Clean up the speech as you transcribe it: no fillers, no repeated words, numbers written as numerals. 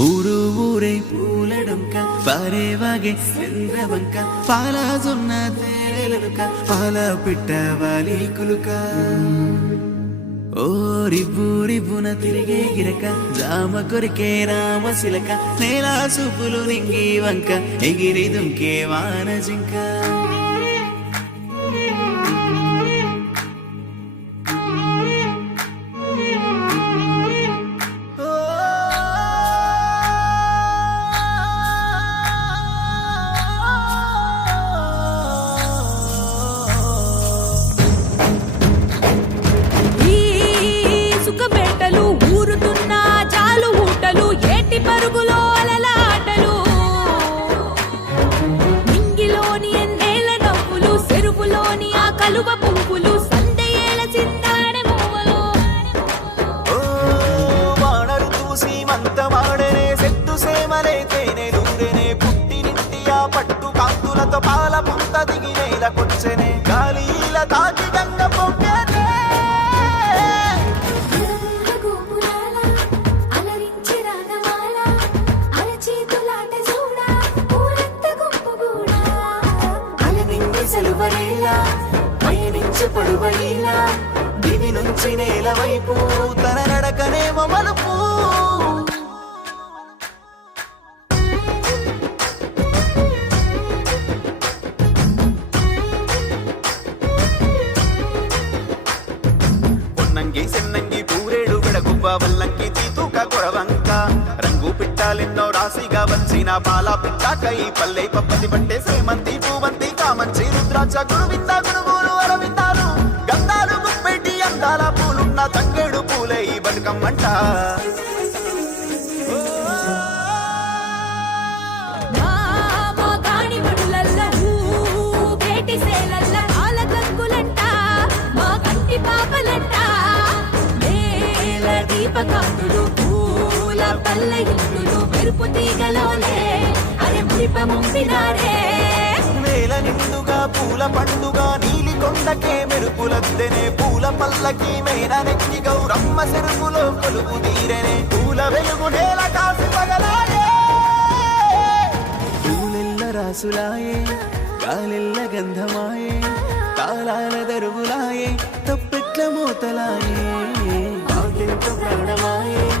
ఊరు ఊరే పూలడొంక పారేవాగే చంద్రవంక పాల జొన్న తేరెలనుక పాల పిట్ట వాలి కులుక ఓ రివ్వు రివ్వున తిరిగే గిరక జామ కొరికే రామశిలక నేల సూపులు నింగి వంక ఎగిరి దుంకే వాన జింక కలువ పువ్వులు సందేల చిందాడే మూవలు వానరు చూసి మంతమాడనే సెట్టు సేమలే తేనె దూరెనే పుట్టి నింటియా పట్టు కాంతులతో పాల పుంత దిగి నేలకొచ్చెనే గాలిల తాకి గంగ పొంగనే అలరించి రాగమాల అరచేతులాట చూడ ఊరంత గుంపు కూడా అలనింగి సెలువరేలా పయనించు పడువైలా దివి నుంచి నేల వైపు తన నడకనేమో మలుపు పొన్నంగి సెన్నంగి పూరేడు విడగుబ్బ వల్లంకి తీతూక కొరవంక రంగు పిట్టాలెన్నో రాశిగా వచ్చిన పాల పిట్టాకై పల్లె పప్పది పట్టే సేమంతి పూవంతి కామంచి రుద్రాక్ష గురువింద గురుగులు అరవిందాలు గంధాలు గుప్పెట్టి అందాల పూలున్న తంగేడు పూలే ఈ బతుకమ్మంట దీపకాంతులు పూల పల్ల ఇల్లులు మెరుపు తీగలోనే అరే మురిప ముంపినారే నేల నిండుగా పూల పండుగ నీలి కొండకే మెరుపులద్దెనే పూల పల్లకి మేన నెక్కి గౌరమ్మ చెరుపులో కొలుపు తీరెనే పూల వెలుగు నేల కాసి పగలాయే పూలెల్ల రాసులాయే గాలెల్ల గంధమాయే తాళాల దరువులాయే తప్పెట్ల మూతలాయే ప్రాణమాయే